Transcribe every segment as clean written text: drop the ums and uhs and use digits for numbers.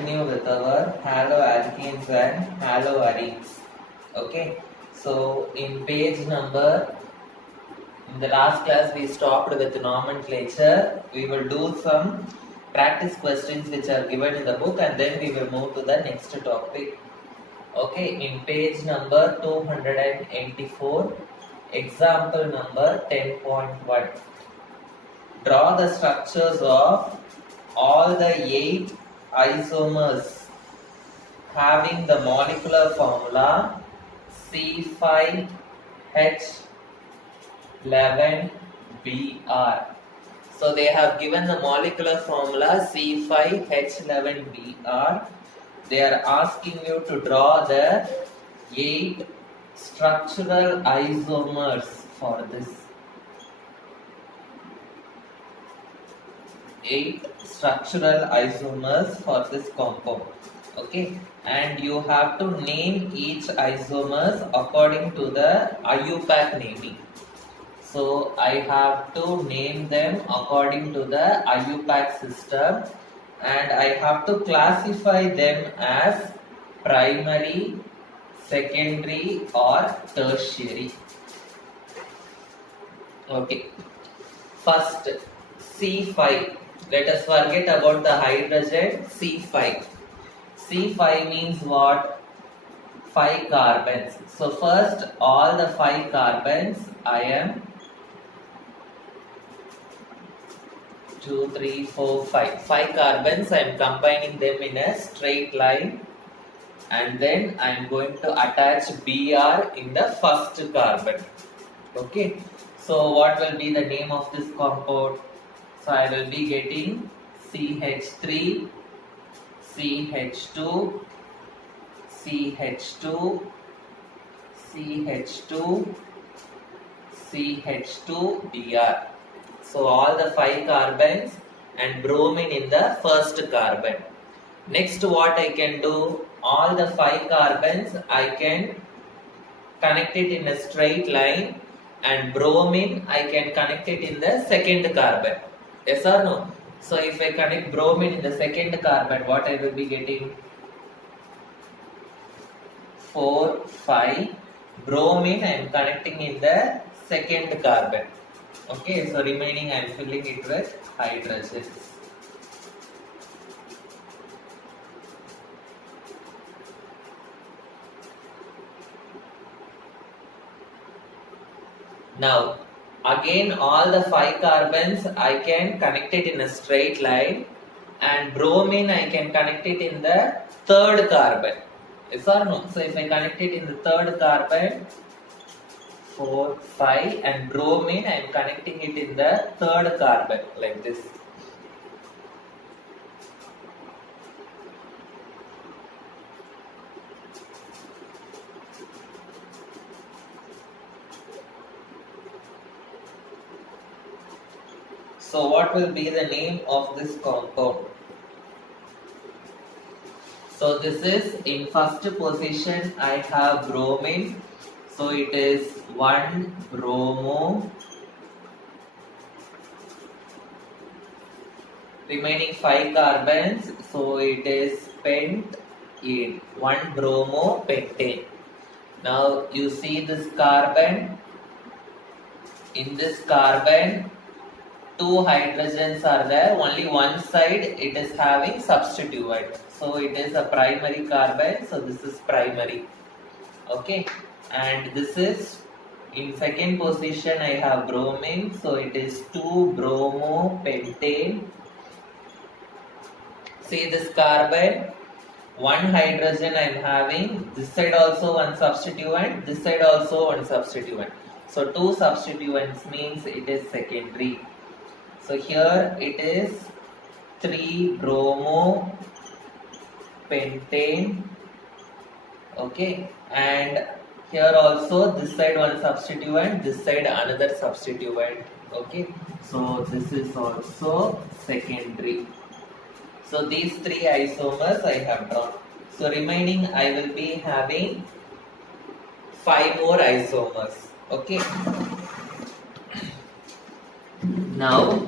continue with our haloalkenes and haloarenes. Okay, so in page number, in the last class we stopped with nomenclature. We will do some practice questions which are given in the book and then we will move to the next topic. Okay, in page number 284, example number 10.1. Draw the structures of all the 8 isomers having the molecular formula C5H11Br. So they have given the molecular formula C5H11Br. They are asking you to draw the 8 structural isomers for this. 8 structural isomers for this compound. Okay, and you have to name each isomers according to the IUPAC naming. So I have to name them according to the IUPAC system, and I have to classify them as primary, secondary or tertiary. Okay, first C5. Let us forget about the hydrogen. C5. C5 means what? 5 carbons. So first all the 5 carbons I am 2, 3, 4, 5. 5 carbons I am combining them in a straight line, and then I am going to attach Br in the first carbon. Okay. So what will be the name of this compound? So I will be getting CH3, CH2, CH2, CH2, CH2Br. So all the 5 carbons and bromine in the first carbon. Next what I can do, all the 5 carbons I can connect it in a straight line, and bromine I can connect it in the second carbon. Yes or no? So if I connect bromine in the second carbon, what I will be getting? 4, 5. Bromine I am connecting in the second carbon. Okay, so remaining I am filling it with hydrogen. Now again all the 5 carbons I can connect it in a straight line, and bromine I can connect it in the third carbon. Yes or no? So if I connect it in the third carbon, 4, 5, and bromine I am connecting it in the third carbon like this. So what will be the name of this compound? So this is in first position I have bromine. So it is 1 bromo. Remaining 5 carbons. So it is pentane. 1 bromo pentane. Now you see this carbon. In this carbon, 2 hydrogens are there, only one side it is having substituent. So it is a primary carbon, so this is primary. Okay, and this is in second position I have bromine, so it is 2 bromo pentane. See this carbon, 1 hydrogen I am having, this side also one substituent, this side also one substituent. So 2 substituents means it is secondary. So here it is 3 bromo pentane. Okay, and here also this side one substituent, this side another substituent. Okay, so this is also secondary. So these 3 isomers I have drawn. So remaining I will be having 5 more isomers. Okay. Now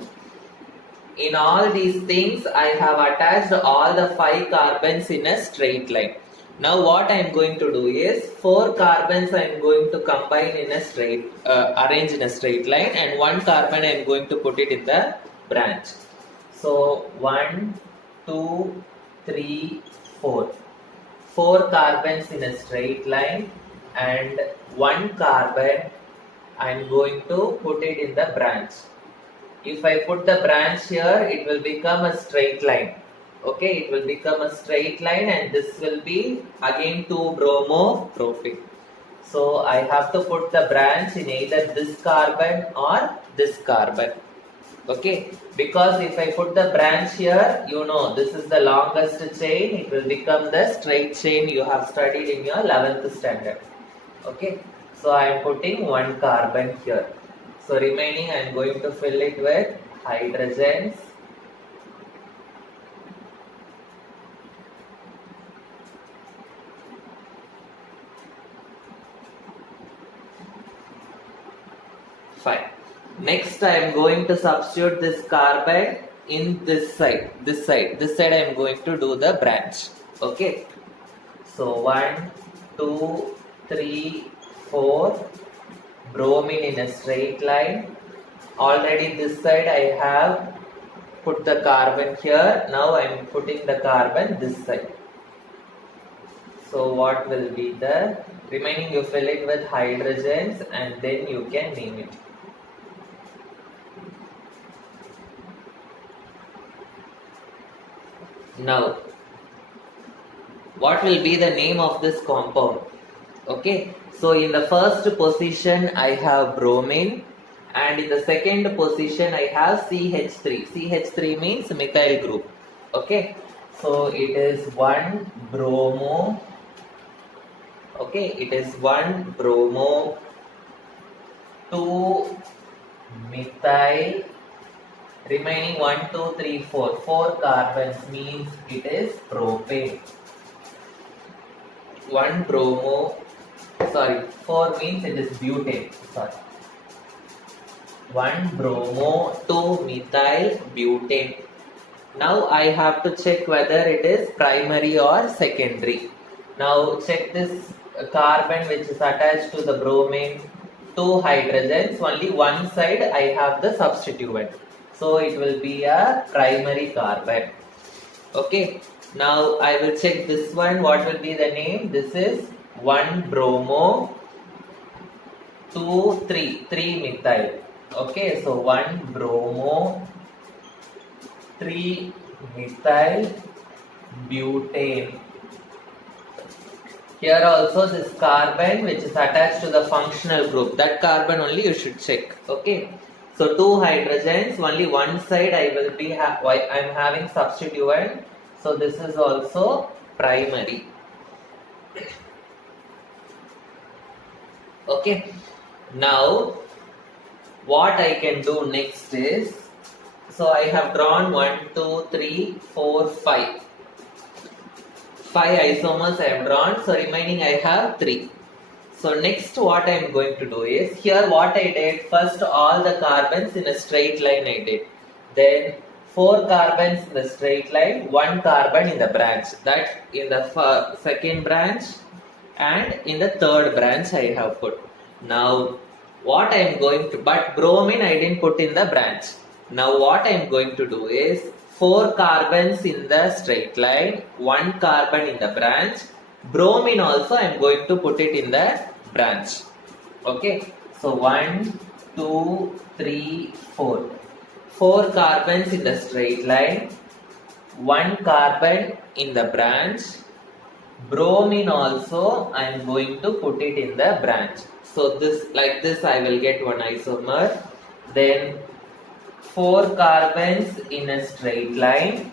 In all these things, I have attached all the 5 carbons in a straight line. Now what I am going to do is 4 carbons I am going to combine in a straight, arrange in a straight line, and 1 carbon I am going to put it in the branch. So 1, 2, 3, 4. 4 carbons in a straight line and 1 carbon I am going to put it in the branch. If I put the branch here, it will become a straight line. Okay, it will become a straight line, and this will be again 2-bromo-propane. So I have to put the branch in either this carbon or this carbon. Okay, because if I put the branch here, you know this is the longest chain, it will become the straight chain you have studied in your 11th standard. Okay, so I am putting 1 carbon here. So remaining I am going to fill it with hydrogens. Fine. Next I am going to substitute this carbon in this side. This side I am going to do the branch. Okay. So 1, 2, 3, 4. Bromine in a straight line. Already this side I have put the carbon here. Now I am putting the carbon this side. So what will be the remaining? You fill it with hydrogens and then you can name it. Now what will be the name of this compound? Okay, so in the first position I have bromine, and in the second position I have CH3. CH3 means methyl group. Okay, so it is 1 bromo. Okay, it is 1 bromo, 2 methyl, remaining 1, 2, 3, 4. 4 carbons means it is propane. 1 bromo. Sorry, 4 means it is butane. Sorry. 1 bromo, 2 methyl butane. Now I have to check whether it is primary or secondary. Now check this carbon which is attached to the bromine, 2 hydrogens, only one side I have the substituent. So it will be a primary carbon. Okay. Now I will check this one. What will be the name? This is 1 bromo, 2, 3 methyl. Okay, so 1 bromo, 3 methyl butane. Here also this carbon which is attached to the functional group, that carbon only you should check. Okay, so 2 hydrogens, only one side I will be I am having substituent. So this is also primary. Okay, now what I can do next is, so I have drawn 1, 2, 3, 4, 5. 5 isomers I have drawn, so remaining I have 3. So next what I am going to do is, here what I did, first all the carbons in a straight line I did. Then 4 carbons in the straight line, 1 carbon in the branch. That in the second branch and in the third branch I have put. Now what I am going to, but bromine I didn't put in the branch. Now what I am going to do is 4 carbons in the straight line, 1 carbon in the branch. Bromine also I am going to put it in the branch. Okay, so 1, 2, 3, 4. 4 carbons in the straight line, 1 carbon in the branch. Bromine also I am going to put it in the branch. So this, like this, I will get one isomer. Then 4 carbons in a straight line.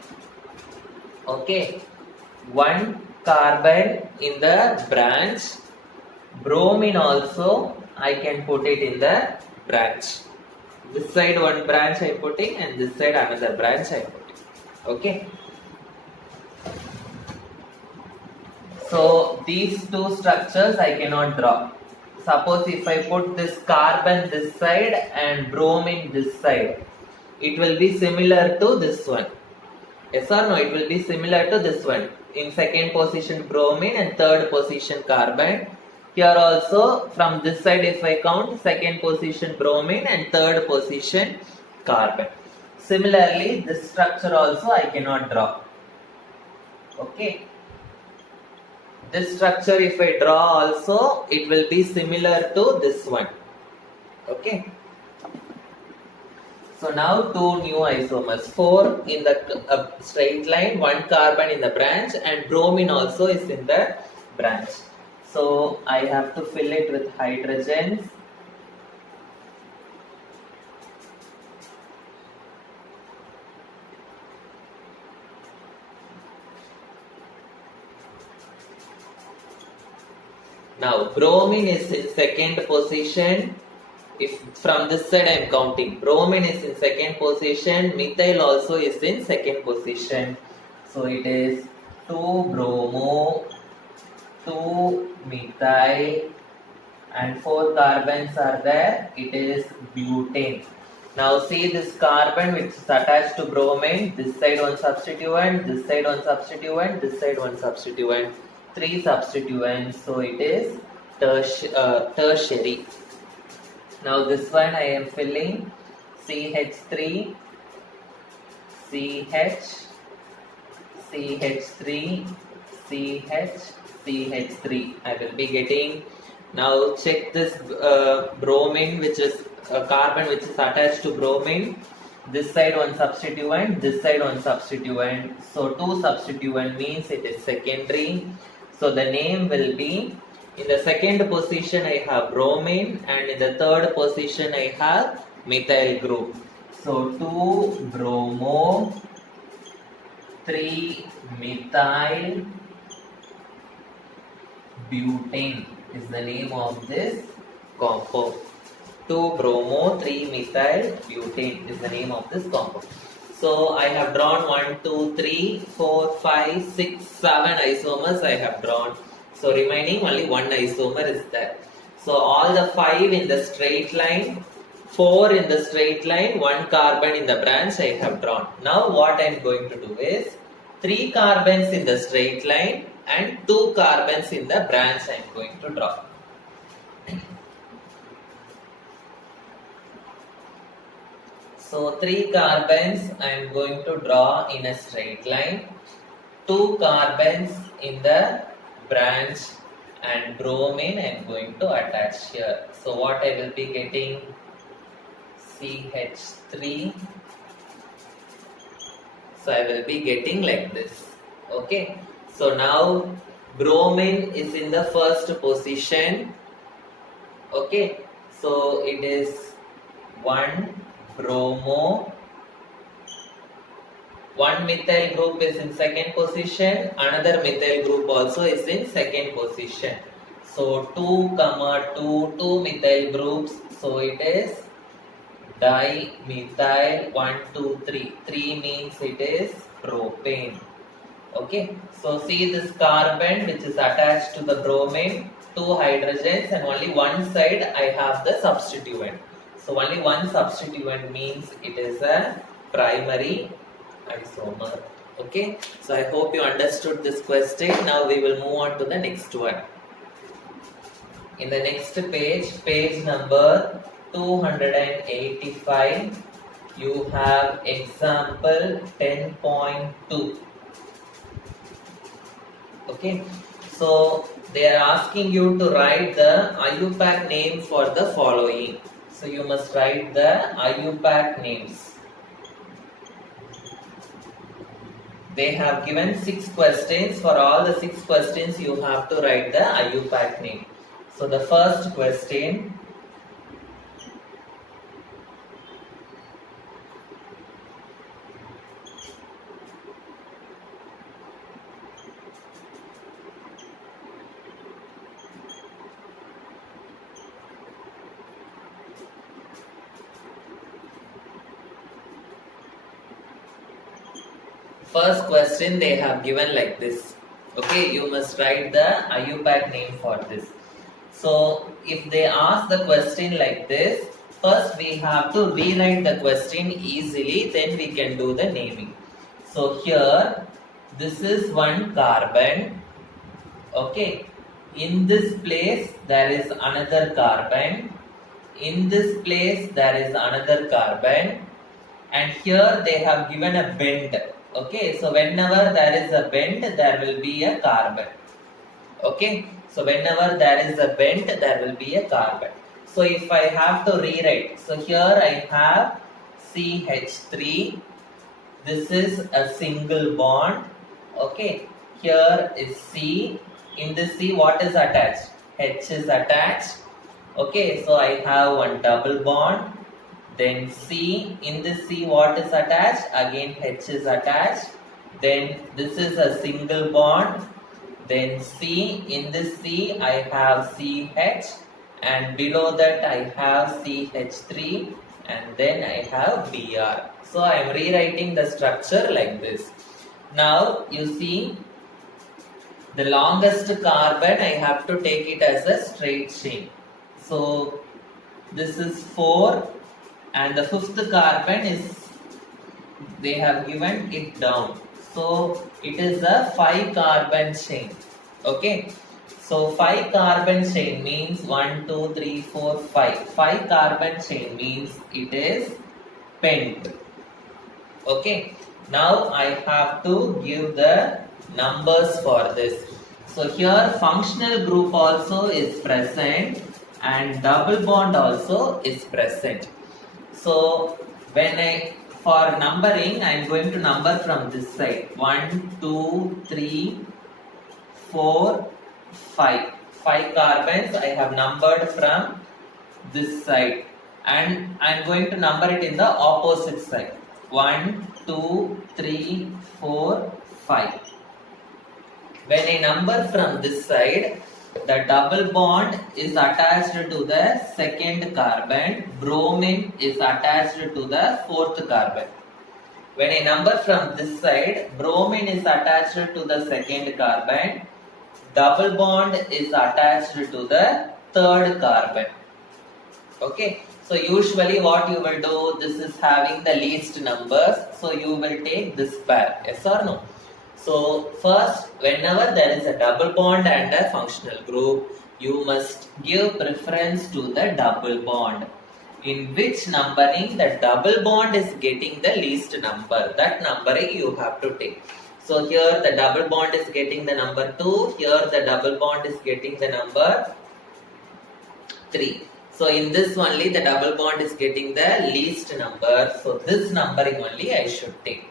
Okay, 1 carbon in the branch. Bromine also I can put it in the branch. This side one branch I putting, and this side another branch I putting. Okay. So these two structures I cannot draw. Suppose if I put this carbon this side and bromine this side, it will be similar to this one. Yes or no? It will be similar to this one. In second position bromine and third position carbon. Here also from this side if I count, second position bromine and third position carbon. Similarly, this structure also I cannot draw. Okay. This structure if I draw also, it will be similar to this one. Okay. So now two new isomers, 4 in the straight line, 1 carbon in the branch, and bromine also is in the branch. So I have to fill it with hydrogens. Now bromine is in second position. If from this side I am counting, bromine is in second position, methyl also is in second position. So it is 2 bromo, 2 methyl, and 4 carbons are there. It is butane. Now see this carbon which is attached to bromine, this side one substituent, this side one substituent, this side one substituent, 3 substituents. So it is tertiary. Now this one I am filling CH3, CH, CH3, CH, CH3. I will be getting. Now check this bromine which is carbon which is attached to bromine. This side one substituent, this side one substituent. So 2 substituent means it is secondary. So the name will be, in the second position I have bromine and in the third position I have methyl group. So 2 bromo, 3 methyl butane is the name of this compound. 2 bromo, 3 methyl butane is the name of this compound. So I have drawn 1, 2, 3, 4, 5, 6, 7 isomers I have drawn. So remaining only 1 isomer is there. So all the 5 in the straight line, 4 in the straight line, 1 carbon in the branch I have drawn. Now what I am going to do is 3 carbons in the straight line and 2 carbons in the branch I am going to draw. So 3 carbons I am going to draw in a straight line, 2 carbons in the branch, and bromine I am going to attach here. So what I will be getting, CH3. So I will be getting like this. Okay. So now bromine is in the first position. Okay. So it is 1 bromo, 1 methyl group is in second position, another methyl group also is in second position. So 2, 2 methyl groups. So it is dimethyl 1, 2, 3. 3 means it is propane. Okay. So see this carbon which is attached to the bromine, 2 hydrogens, and only one side I have the substituent. So only one substituent means it is a primary isomer. Okay. So I hope you understood this question. Now we will move on to the next one. In the next page, page number 285, you have example 10.2. Okay. So they are asking you to write the IUPAC name for the following. So you must write the IUPAC names. They have given 6 questions. For all the 6 questions, you have to write the IUPAC name. So the first question, they have given like this. Okay, you must write the IUPAC name for this. So if they ask the question like this, First, we have to rewrite the question easily, then we can do the naming. So here, this is one carbon. Okay. In this place, there is another carbon. In this place, there is another carbon. And here they have given a bend. Okay. So whenever there is a bend, there will be a carbon. Okay. So whenever there is a bend, there will be a carbon. So if I have to rewrite, so here I have CH3. This is a single bond. Okay. Here is C. In this C, what is attached? H is attached. Okay. So I have one double bond. Then C. In this C, what is attached? Again, H is attached. Then this is a single bond. Then C. In this C, I have CH. And below that I have CH3 and then I have Br. So I am rewriting the structure like this. Now you see the longest carbon, I have to take it as a straight chain. So this is 4 and the fifth carbon is, they have given it down. So it is a 5 carbon chain. Okay. So 5 carbon chain means 1, 2, 3, 4, 5. 5 carbon chain means it is pent. Okay. Now I have to give the numbers for this. So here functional group also is present and double bond also is present. So when for numbering, I am going to number from this side. 1, 2, 3, 4, 5. 5 carbons I have numbered from this side and I am going to number it in the opposite side. 1, 2, 3, 4, 5. When I number from this side, the double bond is attached to the second carbon, bromine is attached to the fourth carbon. When I number from this side, bromine is attached to the second carbon, double bond is attached to the third carbon. Okay. So usually what you will do, this is having the least numbers. So you will take this pair. Yes or no? So first, whenever there is a double bond and a functional group, you must give preference to the double bond. In which numbering the double bond is getting the least number. That numbering you have to take. So here the double bond is getting the number 2. Here the double bond is getting the number 3. So in this only the double bond is getting the least number. So this numbering only I should take.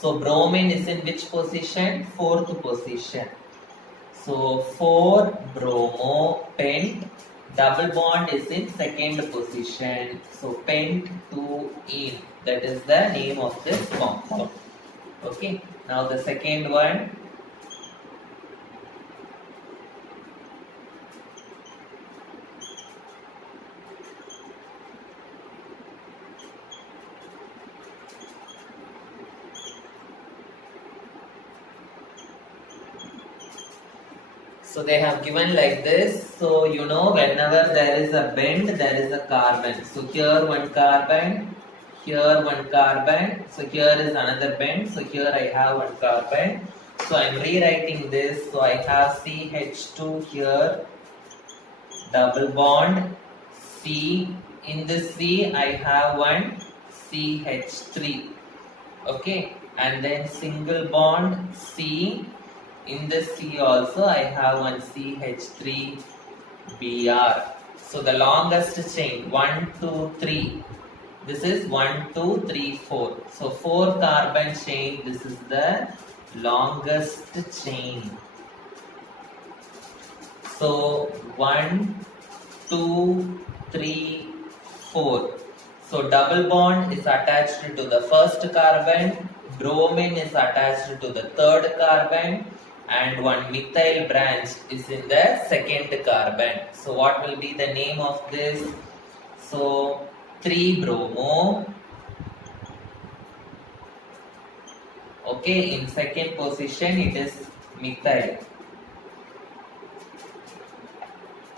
So bromine is in which position? 4th position. So 4 bromo pent. Double bond is in 2nd position. So pent 2-ene. That is the name of this compound. Okay. Now the second one. So they have given like this. So you know whenever there is a bend, there is a carbon. So here one carbon, here one carbon. So here is another bend. So here I have one carbon. So I am rewriting this. So I have CH2 here, double bond, C. In this C I have one CH3. Okay. And then single bond C. In this C also I have one CH3 Br. So the longest chain 1, 2, 3. This is 1, 2, 3, 4. So 4 carbon chain. This is the longest chain. So 1, 2, 3, 4. So double bond is attached to the first carbon. Bromine is attached to the third carbon. And one methyl branch is in the second carbon. So what will be the name of this? So 3 bromo. Okay, in second position it is methyl.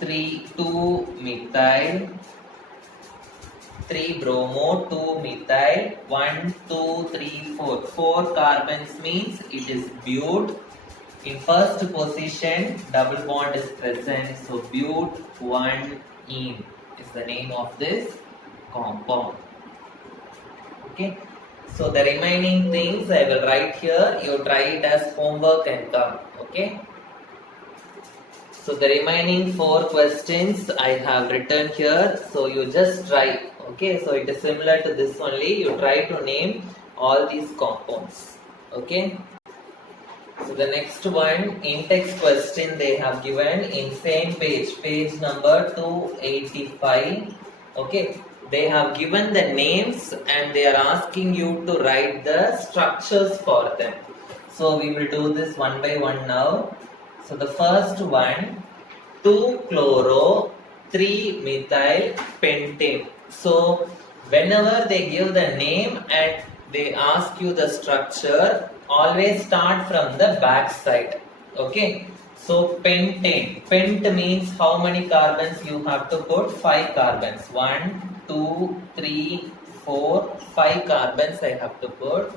2 methyl. 3 bromo, 2 methyl, 1, 2, 3, 4. 4 carbons means it is bute. In first position, double bond is present. So bute 1-ene is the name of this compound. Okay. So the remaining things I will write here. You try it as homework and come. Okay. So the remaining 4 questions I have written here. So you just try. Okay. So it is similar to this only. You try to name all these compounds. Okay. So the next one, in-text question they have given in same page number 285. Okay, they have given the names and they are asking you to write the structures for them. So we will do this one by one now. So the first one, 2-chloro, 3-methyl pentane. So whenever they give the name and they ask you the structure, always start from the back side. Okay. So pentane. Pent means how many carbons you have to put? 5 carbons. 1, 2, 3, 4, 5 carbons I have to put.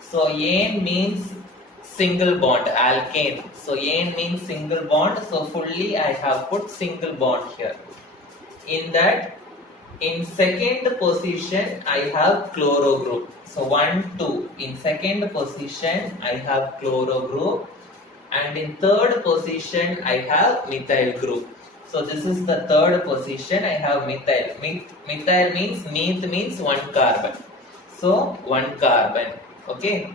So ane means single bond, alkane. So ane means single bond. So fully I have put single bond here. In that, in second position I have chloro group. So 1, 2. In second position I have chloro group, and in third position I have methyl group. So this is the third position. I have methyl. Methyl means meth means 1 carbon. So 1 carbon. Okay.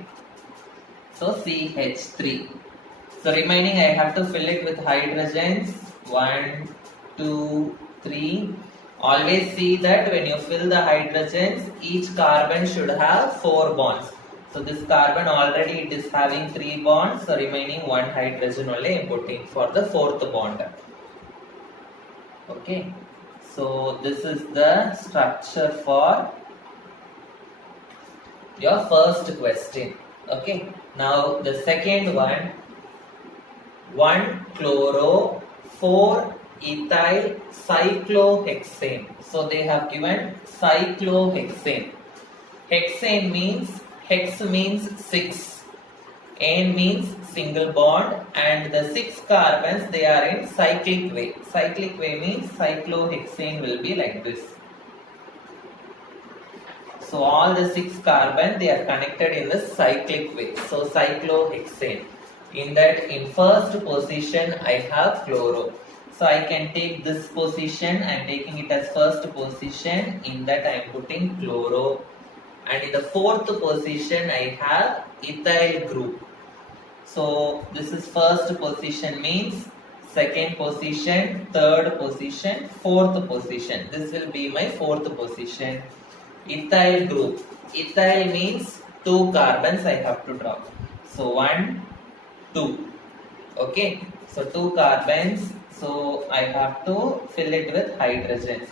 So CH3. So remaining I have to fill it with hydrogens. 1, 2, 3. Always see that when you fill the hydrogens, each carbon should have 4 bonds. So this carbon already it is having 3 bonds. So remaining 1 hydrogen only I am putting for the 4th bond. Okay. So this is the structure for your first question. Okay. Now the second one, 1-chloro, 4-ethyl cyclohexane. So they have given cyclohexane. Hexane means, hex means 6. Ane means single bond, and the 6 carbons they are in cyclic way. Cyclic way means cyclohexane will be like this. So all the 6 carbon they are connected in the cyclic way. So cyclohexane. In that, in first position I have chloro. So I can take this position, I am taking it as first position. In that I am putting chloro. And in the fourth position I have ethyl group. So this is first position means second position, third position, fourth position. This will be my fourth position. Ethyl group. Ethyl means 2 carbons I have to drop. So 1, 2. Okay. So 2 carbons. So I have to fill it with hydrogens.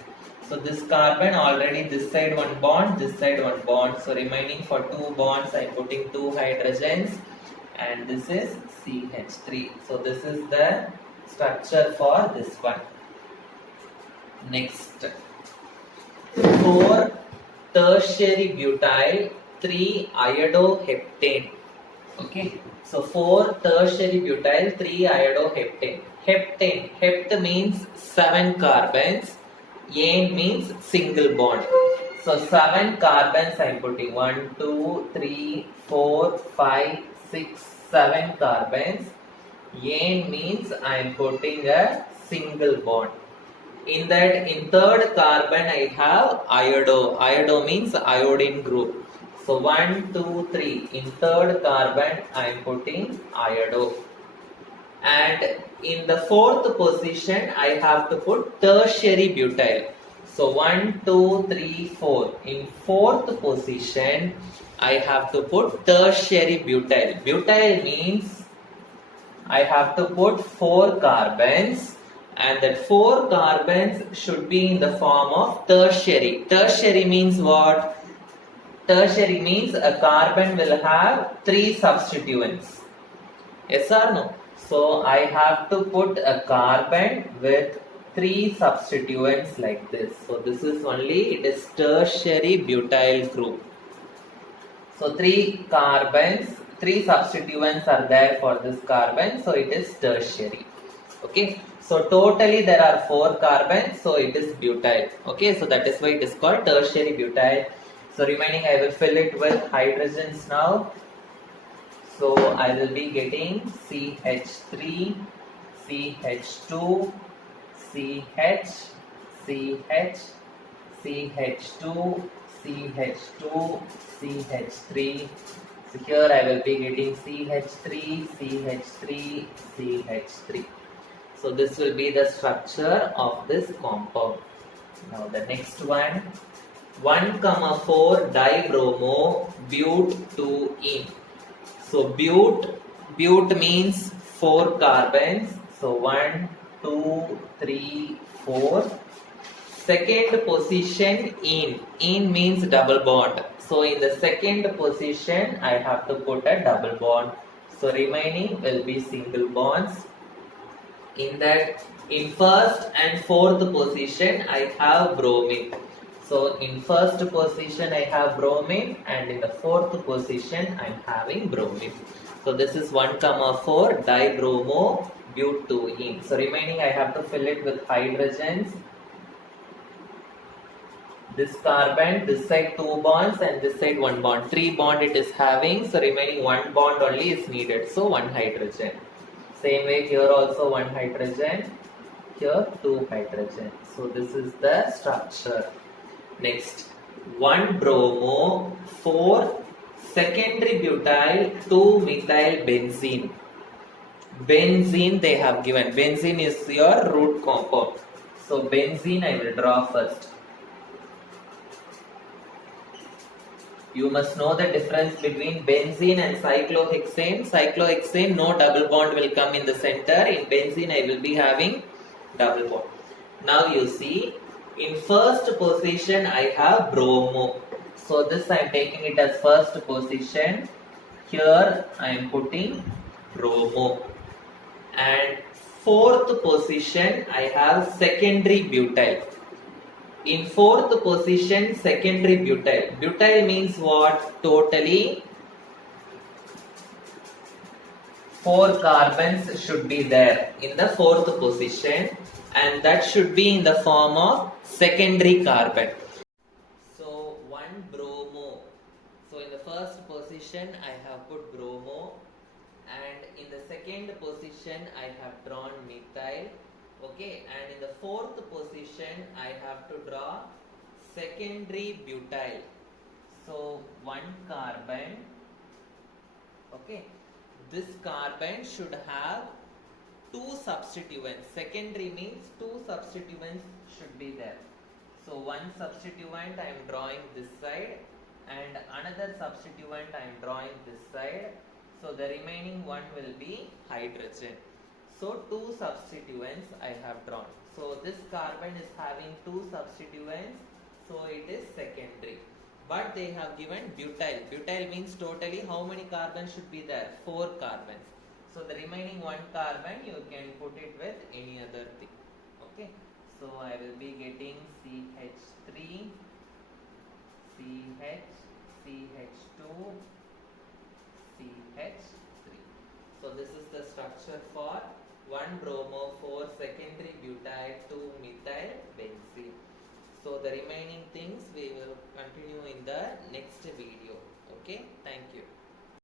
So this carbon already this side 1 bond, this side 1 bond. So remaining for 2 bonds I am putting 2 hydrogens, and this is CH3. So this is the structure for this one. Next, 4 tertiary butyl, 3 iodoheptane. Okay. So 4 tertiary butyl, 3 iodoheptane. Heptane. Hept means 7 carbons. Ane means single bond. So 7 carbons I am putting. 1, 2, 3, 4, 5, 6, 7 carbons. Ane means I am putting a single bond. In that, in third carbon I have iodo. Iodo means iodine group. So 1, 2, 3. In third carbon I am putting iodo. And in the fourth position I have to put tertiary butyl. So 1, 2, 3, 4. In fourth position I have to put tertiary butyl. Butyl means I have to put 4 carbons, and that 4 carbons should be in the form of tertiary. Tertiary means what? Tertiary means a carbon will have 3 substituents. Yes or no? So I have to put a carbon with three substituents like this. So this is only, it is tertiary butyl group. So three carbons, three substituents are there for this carbon, so it is tertiary. Okay, so totally there are four carbons, so it is butyl. Okay, so that is why it is called tertiary butyl. So remaining I will fill it with hydrogens now. So I will be getting CH3, CH2, CH, CH, CH2, CH2, CH3. So here I will be getting CH3, CH3, CH3. So this will be the structure of this compound. Now the next one, 1,4 dibromo bute2ene. So bute means four carbons. So 1, 2, 3, 4. Second position ene means double bond. So in the second position I have to put a double bond. So remaining will be single bonds. In first and fourth position I have bromine. So in first position I have bromine, and in the fourth position I am having bromine. So this is 1,4 dibromo bute2ene. So remaining I have to fill it with hydrogens. This carbon, this side 2 bonds and this side 1 bond. 3 bond it is having, so remaining 1 bond only is needed. So 1 hydrogen. Same way here also 1 hydrogen, here 2 hydrogen. So this is the structure. Next, 1 bromo, 4 secondary butyl, 2 methyl benzene. Benzene they have given. Benzene is your root compound. So benzene I will draw first. You must know the difference between benzene and cyclohexane. Cyclohexane, no double bond will come in the center. In benzene, I will be having double bond. Now you see, in first position, I have bromo. So this I am taking it as first position. Here I am putting bromo. And fourth position, I have secondary butyl. In fourth position, secondary butyl. Butyl means what? Totally 4 carbons should be there in the fourth position, and that should be in the form of secondary carbon. So 1 bromo. So in the first position, I have put bromo, and in the second position, I have drawn methyl. Okay, and in the fourth position I have to draw secondary butyl. So 1 carbon. Okay, this carbon should have 2 substituents. Secondary means 2 substituents should be there. So 1 substituent I am drawing this side, and another substituent I am drawing this side. So the remaining one will be hydrogen. So 2 substituents I have drawn. So this carbon is having 2 substituents, so it is secondary. But they have given butyl. Butyl means totally how many carbons should be there? 4 carbons. So the remaining 1 carbon you can put it with any other thing. Okay. So I will be getting CH3, CH, CH2, CH3. So this is the structure for 1 bromo, 4 secondary butyl, 2 methyl benzene. So the remaining things we will continue in the next video. Okay, thank you.